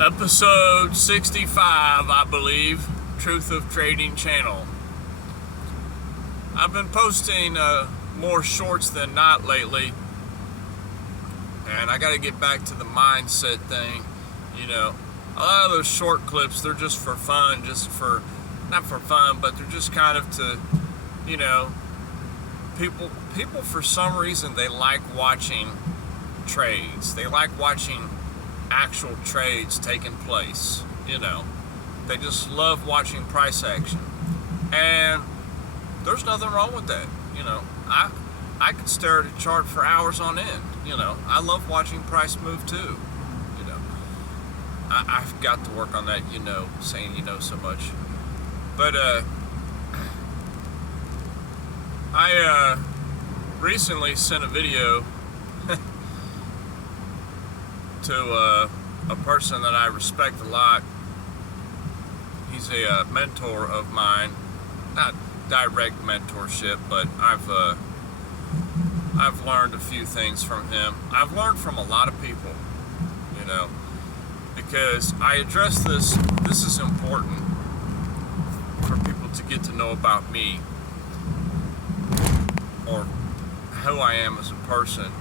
Episode 65, I believe, Truth of Trading channel. I've been posting more shorts than not lately, and I got to get back to the mindset thing. You know, a lot of those short clips, they're just for fun, not for fun, but they're just kind of to, you know, people for some reason, they like watching trades. They like watching actual trades taking place. You know, they just love watching price action, and there's nothing wrong with that. You know, I could stare at a chart for hours on end. You know, I love watching price move too. You know, I've got to work on that, you know, saying you know so much. But I recently sent a video to a person that I respect a lot. He's a mentor of mine, not direct mentorship, but I've learned a few things from him. I've learned from a lot of people, you know, because I address this is important for people to get to know about me, or who I am as a person.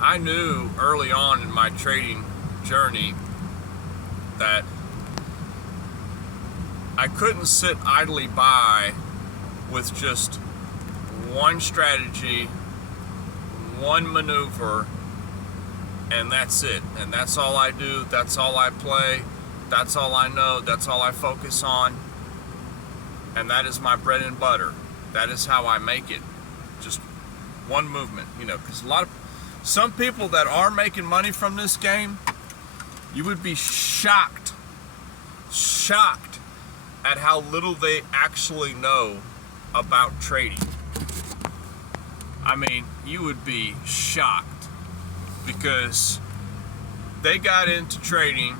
I knew early on in my trading journey that I couldn't sit idly by with just one strategy, one maneuver, and that's it. And that's all I do, that's all I play, that's all I know, that's all I focus on. And that is my bread and butter. That is how I make it. Just one movement, you know, because some people that are making money from this game, you would be shocked at how little they actually know about trading. I mean, you would be shocked, because they got into trading,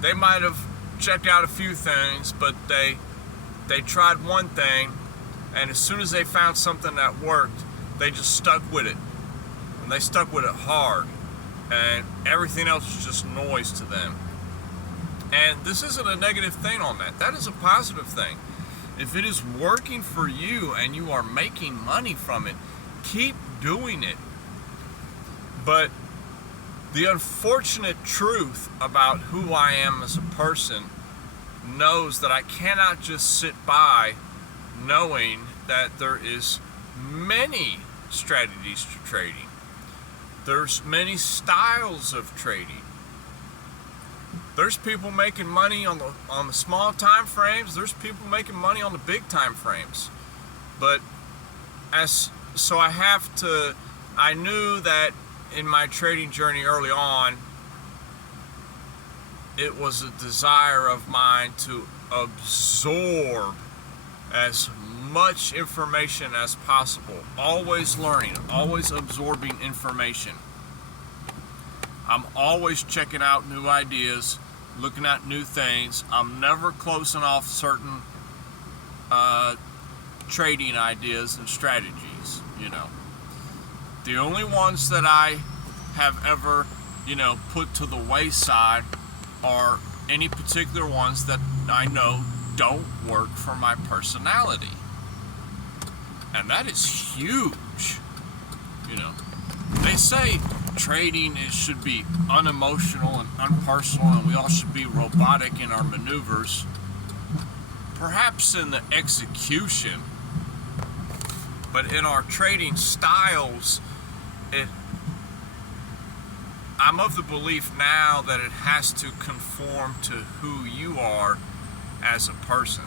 they might have checked out a few things, but they tried one thing, and as soon as they found something that worked, they just stuck with it. And they stuck with it hard, and everything else was just noise to them. And this isn't a negative thing on that. That is a positive thing. If it is working for you and you are making money from it, keep doing it. But the unfortunate truth about who I am as a person knows that I cannot just sit by knowing that there is many strategies to trading. There's many styles of trading. There's people making money on the small time frames. There's people making money on the big time frames. But I knew that in my trading journey early on, it was a desire of mine to absorb as much information as possible. Always learning, always absorbing information. I'm always checking out new ideas, looking at new things. I'm never closing off certain trading ideas and strategies, you know. The only ones that I have ever, you know, put to the wayside are any particular ones that I know don't work for my personality. And that is huge. You know, they say trading should be unemotional and unpersonal, and we all should be robotic in our maneuvers. Perhaps in the execution, but in our trading styles, I'm of the belief now that it has to conform to who you are as a person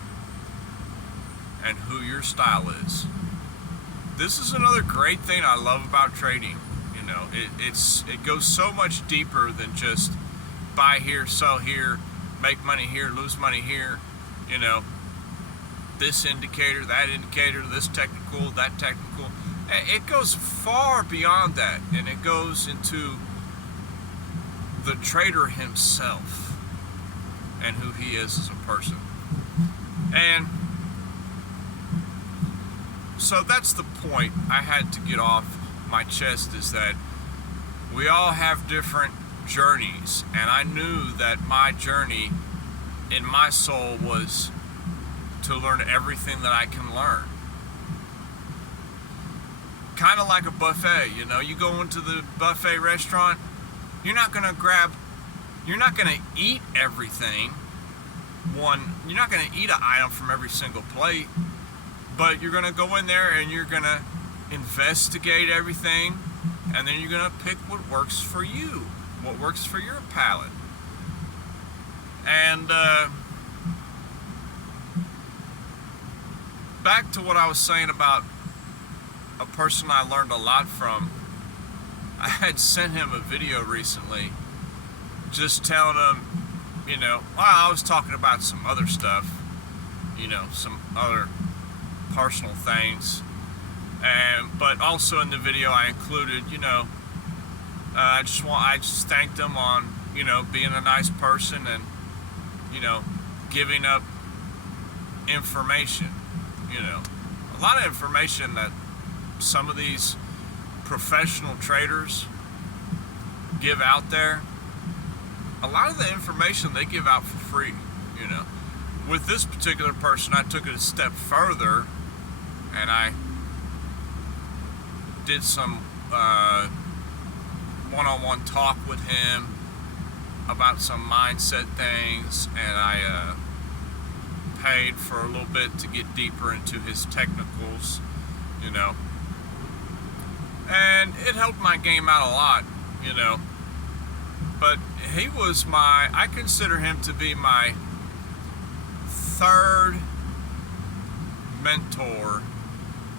and who your style is. This is another great thing I love about trading. You know, it goes so much deeper than just buy here, sell here, make money here, lose money here. You know, this indicator, that indicator, this technical, that technical. It goes far beyond that, and it goes into the trader himself and who he is as a person. And so that's the point I had to get off my chest, is that we all have different journeys, and I knew that my journey in my soul was to learn everything that I can learn. Kind of like a buffet, you know, you go into the buffet restaurant, you're not going to eat everything. You're not going to eat an item from every single plate, but you're going to go in there and you're going to investigate everything, and then you're going to pick what works for you, what works for your palate. And back to what I was saying about a person I learned a lot from. I had sent him a video recently just telling him, you know, well, I was talking about some other stuff, you know, some other personal things, but also in the video I included, you know, I just thanked him on, you know, being a nice person and, you know, giving up information, you know, a lot of information that some of these professional traders give out there. A lot of the information they give out for free, you know. With this particular person, I took it a step further, and I did some one-on-one talk with him about some mindset things, and I paid for a little bit to get deeper into his technicals, you know. And it helped my game out a lot, you know. But he was I consider him to be my third mentor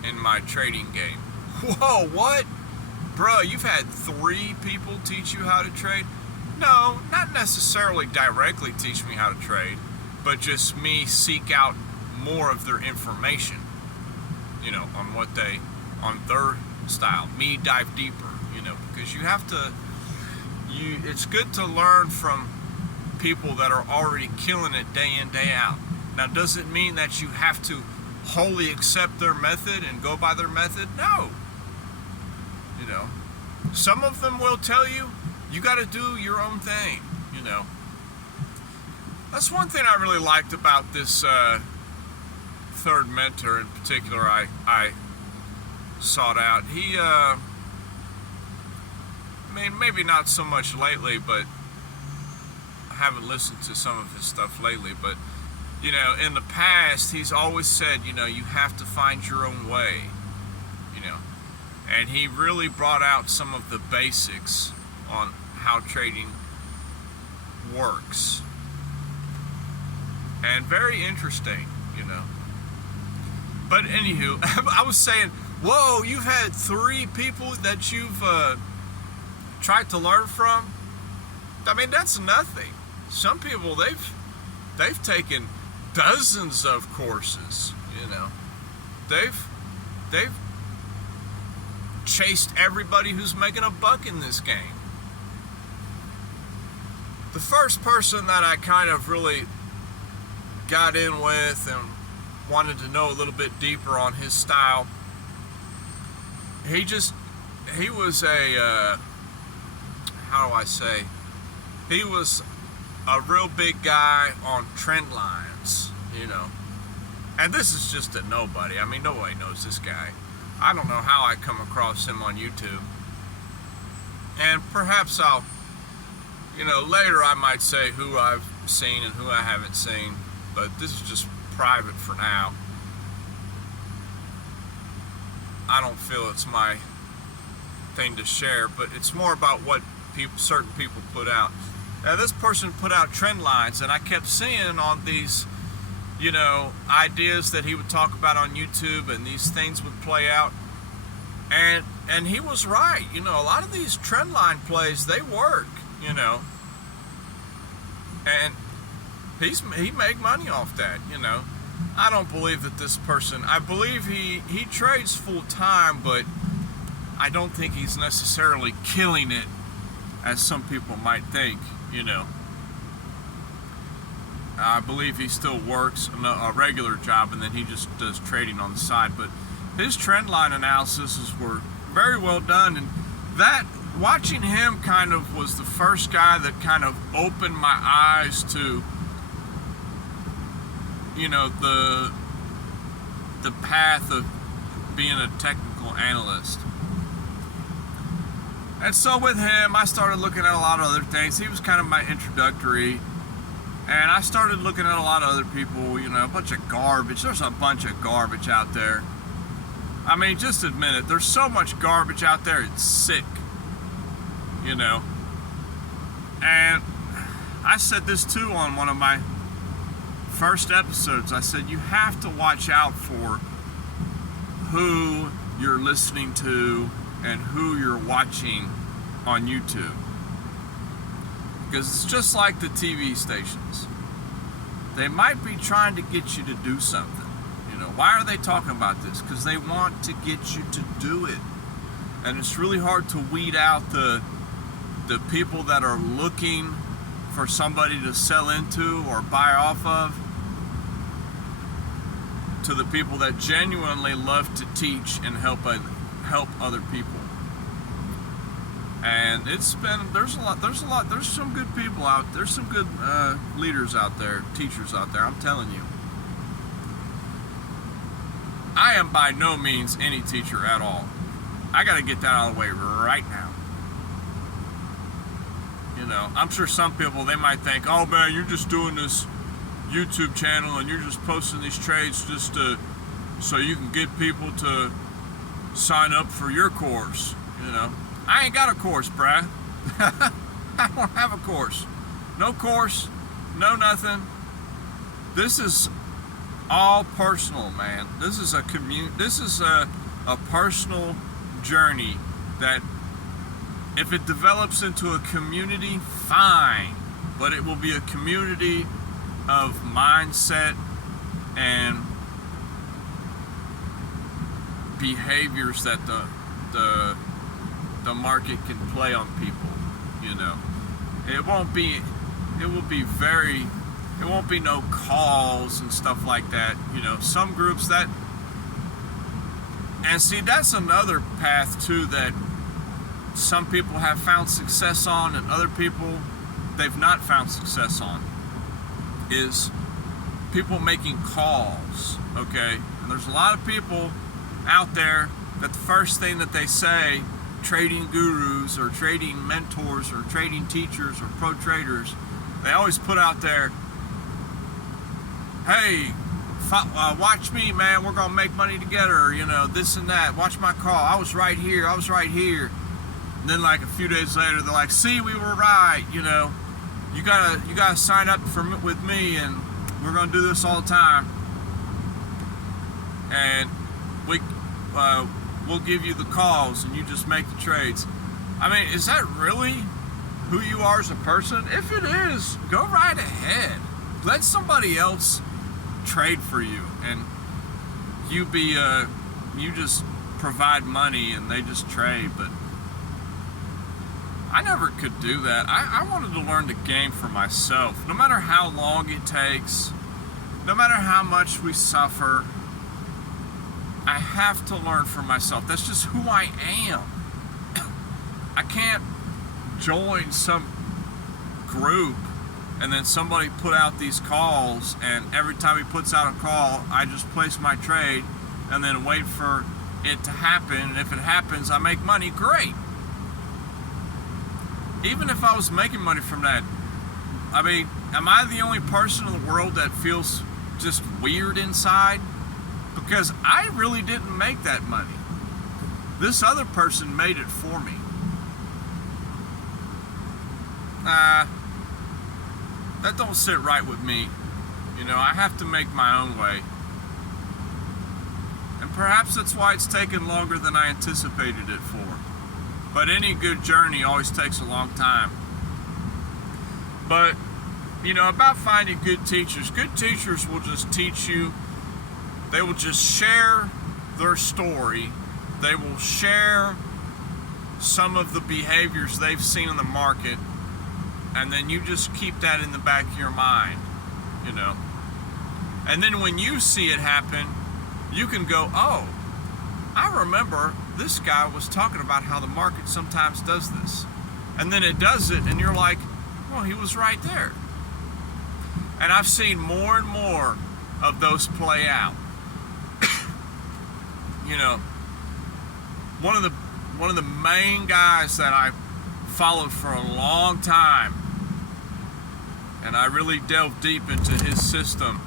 in my trading game. Whoa, what? Bruh, you've had 3 people teach you how to trade? No, not necessarily directly teach me how to trade, but just me seek out more of their information, you know, on their style. Me dive deeper, you know, because you have to, it's good to learn from people that are already killing it day in, day out. Now, does it mean that you have to wholly accept their method and go by their method? No. You know, some of them will tell you, you got to do your own thing, you know. That's one thing I really liked about this third mentor in particular I sought out. He, I mean, maybe not so much lately, but I haven't listened to some of his stuff lately, but, you know, in the past, he's always said, you know, you have to find your own way, you know, and he really brought out some of the basics on how trading works, and very interesting, you know. But anywho, I was saying, whoa, you've had 3 people that you've tried to learn from? I mean, that's nothing. Some people, they've taken dozens of courses, you know. They've chased everybody who's making a buck in this game. The first person that I kind of really got in with and wanted to know a little bit deeper on his style, he was a, how do I say, he was a real big guy on trend lines, you know. And this is just a nobody. I mean, nobody knows this guy. I don't know how I come across him on YouTube. And perhaps I'll, you know, later I might say who I've seen and who I haven't seen, but this is just private for now. I don't feel it's my thing to share, but it's more about what certain people put out. Now, this person put out trend lines, and I kept seeing on these, you know, ideas that he would talk about on YouTube, and these things would play out. And he was right. You know, a lot of these trend line plays, they work, you know. And he made money off that, you know. I don't believe that this person, I believe he trades full time, but I don't think he's necessarily killing it as some people might think, you know. I believe he still works a regular job, and then he just does trading on the side. But his trend line analyses were very well done, and watching him kind of was the first guy that kind of opened my eyes to, you know, the path of being a technical analyst. And so with him, I started looking at a lot of other things. He was kind of my introductory. And I started looking at a lot of other people, you know, a bunch of garbage. There's a bunch of garbage out there. I mean, just admit it. There's so much garbage out there, it's sick, you know. And I said this too on one of my first episodes. I said, you have to watch out for who you're listening to and who you're watching on YouTube. Because it's just like the TV stations. They might be trying to get you to do something. You know, why are they talking about this? Because they want to get you to do it. And it's really hard to weed out the people that are looking for somebody to sell into or buy off of, to the people that genuinely love to teach and help other people. And there's some good people out there. There's some good leaders out there, teachers out there, I'm telling you. I am by no means any teacher at all. I got to get that out of the way right now. You know, I'm sure some people, they might think, oh man, you're just doing this YouTube channel and you're just posting these trades just so you can get people to sign up for your course, you know. I ain't got a course, bruh. I don't have a course. No course, no nothing. This is all personal, man. This is a personal journey that if it develops into a community, fine. But it will be a community of mindset and behaviors that the market can play on people, you know. It won't be no calls and stuff like that, you know. Some groups that, and see, that's another path too that some people have found success on and other people they've not found success on, is people making calls, okay? And there's a lot of people out there that the first thing that they say, trading gurus or trading mentors or trading teachers or pro traders, they always put out there, hey, watch me, man, we're gonna make money together, you know, this and that, watch my call, I was right here. And then like a few days later, they're like, see, we were right, you know, you gotta sign up with me and we're gonna do this all the time, and we'll give you the calls and you just make the trades. I mean, is that really who you are as a person? If it is, go right ahead. Let somebody else trade for you and you just provide money and they just trade. But I never could do that. I wanted to learn the game for myself. No matter how long it takes, no matter how much we suffer, I have to learn for myself. That's just who I am. I can't join some group and then somebody put out these calls and every time he puts out a call, I just place my trade and then wait for it to happen. And if it happens, I make money, great. Even if I was making money from that, I mean, am I the only person in the world that feels just weird inside? Because I really didn't make that money. This other person made it for me. That don't sit right with me. You know, I have to make my own way. And perhaps that's why it's taken longer than I anticipated it for. But any good journey always takes a long time. But, you know, about finding good teachers will just teach you. They will just share their story. They will share some of the behaviors they've seen in the market. And then you just keep that in the back of your mind, you know. And then when you see it happen, you can go, oh, I remember this guy was talking about how the market sometimes does this. And then it does it, and you're like, well, he was right there. And I've seen more and more of those play out. You know, one of the main guys that I followed for a long time, and I really delved deep into his system.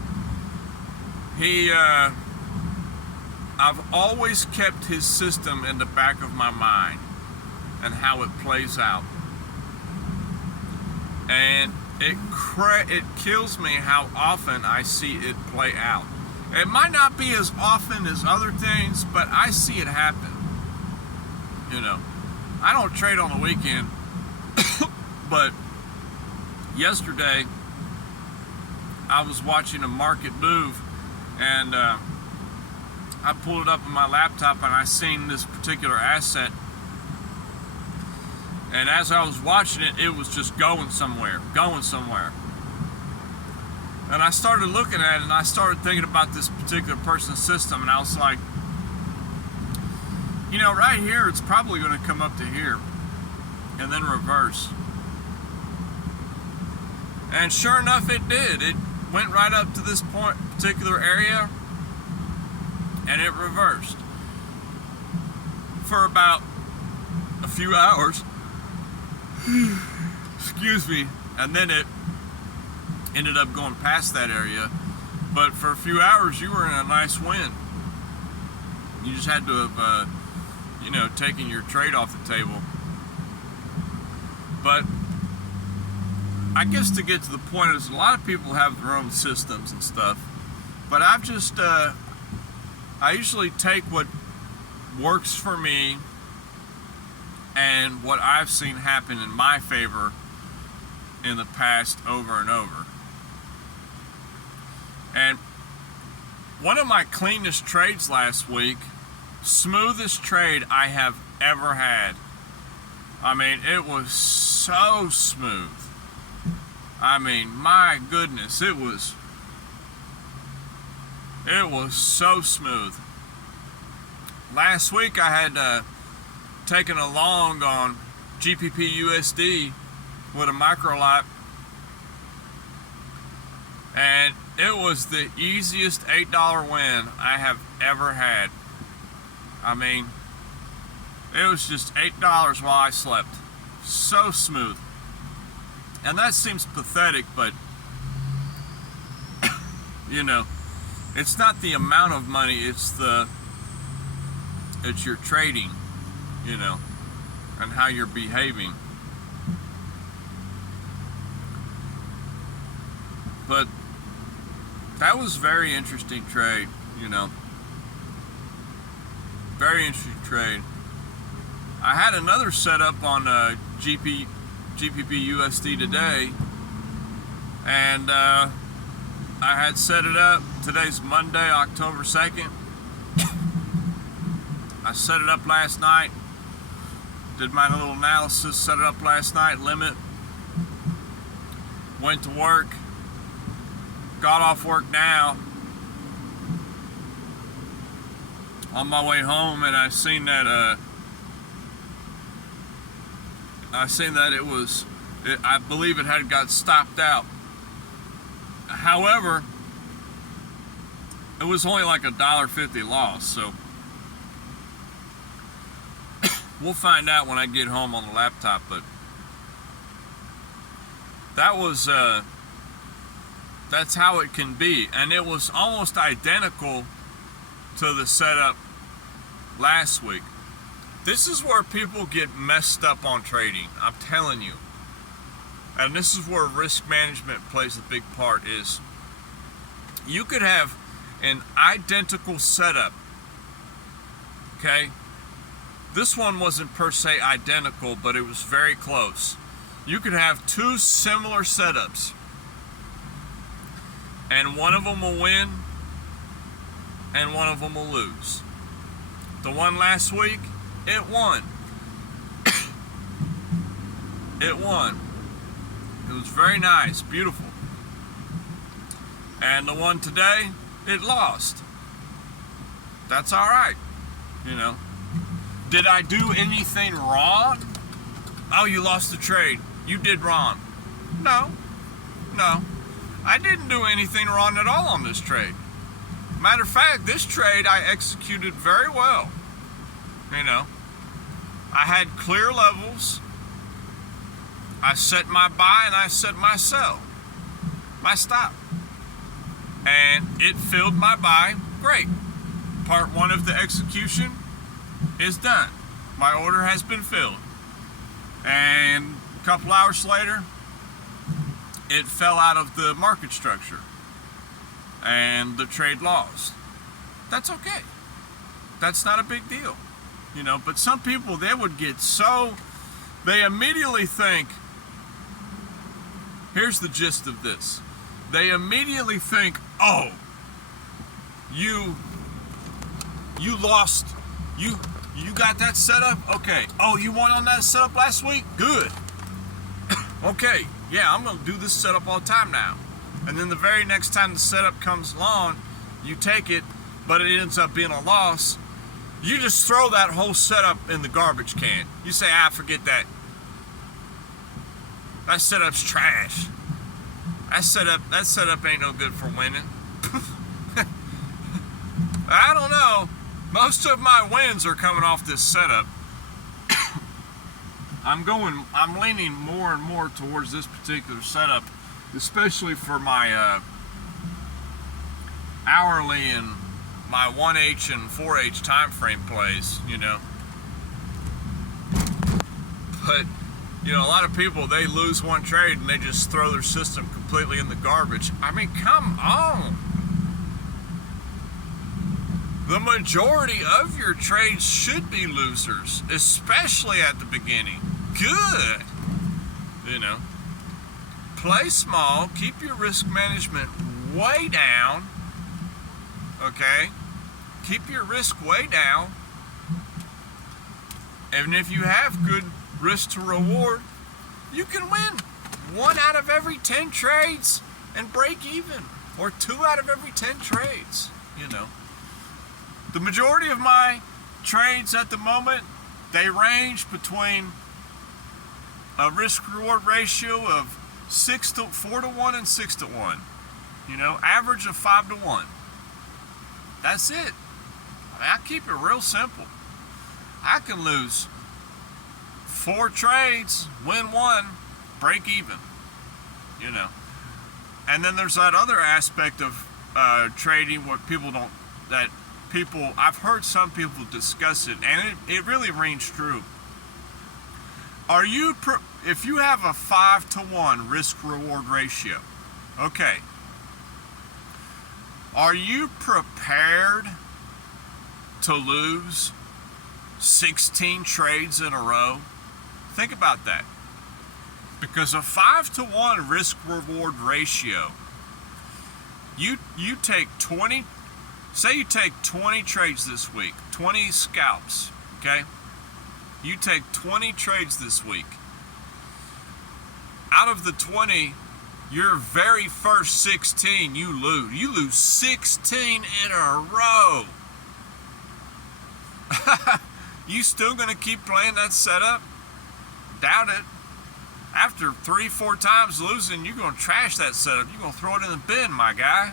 I've always kept his system in the back of my mind and how it plays out. And it kills me how often I see it play out. It might not be as often as other things, but I see it happen. You know, I don't trade on the weekend, but yesterday I was watching a market move, and I pulled it up on my laptop and I seen this particular asset, and as I was watching it, it was just going somewhere. And I started looking at it, and I started thinking about this particular person's system, and I was like, you know, right here, it's probably going to come up to here and then reverse. And sure enough, it did. It went right up to this particular area, and it reversed for about a few hours. Excuse me. And then it ended up going past that area. But for a few hours, you were in a nice win. You just had to have, taken your trade off the table. But I guess to get to the point is, a lot of people have their own systems and stuff. But I've just, I usually take what works for me and what I've seen happen in my favor in the past over and over. And one of my cleanest trades last week, smoothest trade I have ever had. I mean, it was so smooth. I mean, my goodness, it was so smooth. Last week I had taken a long on GPP USD with a micro lot, and it was the easiest $8 win I have ever had. I mean, it was just $8 while I slept. So smooth. And that seems pathetic, but you know, it's not the amount of money, it's your trading, you know, and how you're behaving. But that was a very interesting trade, you know. Very interesting trade. I had another setup on GPP USD today, and I had set it up. Today's Monday, October 2nd. I set it up last night, did my little analysis, set it up last night, limit, went to work, got off work now, on my way home, and I seen that I believe it had got stopped out. However, it was only like $1.50 loss, so we'll find out when I get home on the laptop. But that was that's how it can be, and it was almost identical to the setup last week. This is where people get messed up on trading, I'm telling you. And this is where risk management plays a big part. Is you could have an identical setup, okay? This one wasn't per se identical, but it was very close. You could have two similar setups, and one of them will win and one of them will lose. The one last week, it won. It won. It was very nice, beautiful. And the one today, it lost. That's all right. You know, did I do anything wrong? Oh, you lost the trade. You did wrong. No, I didn't do anything wrong at all on this trade. Matter of fact, this trade I executed very well. You know, I had clear levels. I set my buy and I set my sell, my stop. And it filled my buy. Great. Part one of the execution is done. My order has been filled. And a couple hours later, it fell out of the market structure and the trade lost. That's okay. That's not a big deal, you know. But some people, they would get so, they immediately think, here's the gist of this. They immediately think, oh, you lost, you got that setup? Okay. Oh, you won on that setup last week? Good. Okay, yeah, I'm going to do this setup all the time now. And then the very next time the setup comes along, you take it, but it ends up being a loss. You just throw that whole setup in the garbage can. You say, forget that. That setup's trash. That setup ain't no good for winning. I don't know. Most of my wins are coming off this setup. I'm leaning more and more towards this particular setup, especially for my hourly and my 1H and 4H time frame plays, you know. But, you know, a lot of people, they lose one trade and they just throw their system completely in the garbage. I mean, come on. The majority of your trades should be losers, especially at the beginning. Good. You know, play small, keep your risk management way down. Okay? Keep your risk way down. And if you have good risk to reward, you can win 1 out of every 10 trades and break even, or 2 out of every 10 trades, you know. The majority of my trades at the moment, they range between a risk-reward ratio of 4 to 1 and 6 to 1. You know, average of 5 to 1. That's it. I mean, I keep it real simple. I can lose 4 trades, win 1, break even. You know. And then there's that other aspect of trading what people don't, that people, I've heard some people discuss it, and it really rings true. Are you, if you have a 5 to 1 risk-reward ratio, okay, are you prepared to lose 16 trades in a row? Think about that. Because a 5 to 1 risk-reward ratio, you take 20, say you take 20 trades this week, 20 scalps, okay? You take 20 trades this week. Out of the 20, your very first 16 you lose. You lose 16 in a row. You still gonna keep playing that setup? Doubt it. After 3-4 times losing, you're gonna trash that setup. You're gonna throw it in the bin, my guy.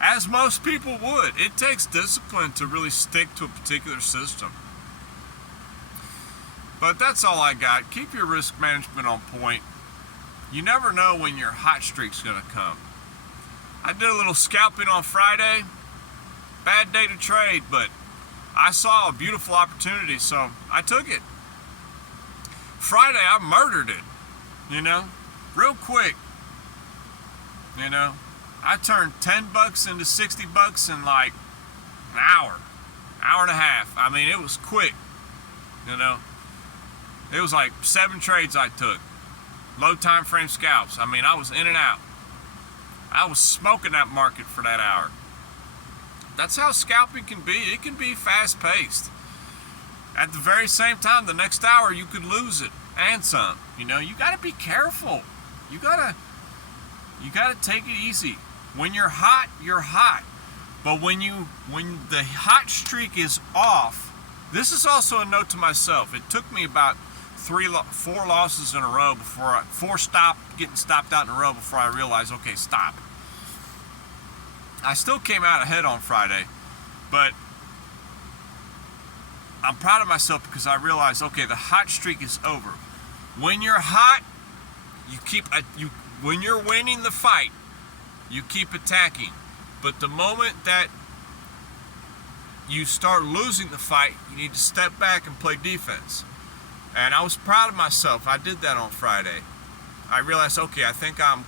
As most people would. It takes discipline to really stick to a particular system. But that's all I got. Keep your risk management on point. You never know when your hot streak's gonna come. I did a little scalping on Friday. Bad day to trade, but I saw a beautiful opportunity, so I took it. Friday, I murdered it, you know, real quick. You know, I turned $10 into $60 in like an hour and a half. I mean, it was quick, you know. It was like 7 trades I took. Low time frame scalps. I mean, I was in and out. I was smoking that market for that hour. That's how scalping can be. It can be fast paced. At the very same time, the next hour you could lose it and some. You know, you gotta be careful. You gotta take it easy. When you're hot, you're hot. But when the hot streak is off, this is also a note to myself. It took me about 4 losses in a row getting stopped out in a row before I realized, okay, stop. I still came out ahead on Friday, but I'm proud of myself because I realized, okay, the hot streak is over. When you're hot, when you're winning the fight, you keep attacking. But the moment that you start losing the fight, you need to step back and play defense. And I was proud of myself. I did that on Friday. I realized, okay, I think I'm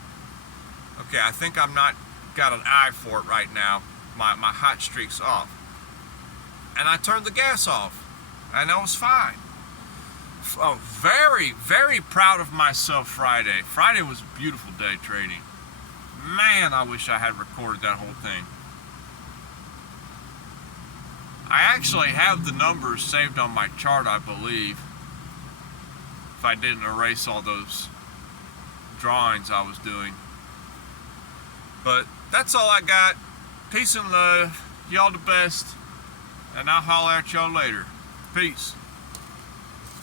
not got an eye for it right now. My hot streak's off. And I turned the gas off. And I was fine. Oh, very, very proud of myself Friday. Friday was a beautiful day trading. Man, I wish I had recorded that whole thing. I actually have the numbers saved on my chart, I believe. If I didn't erase all those drawings I was doing. But that's all I got. Peace and love. Y'all the best. And I'll holler at y'all later. Peace.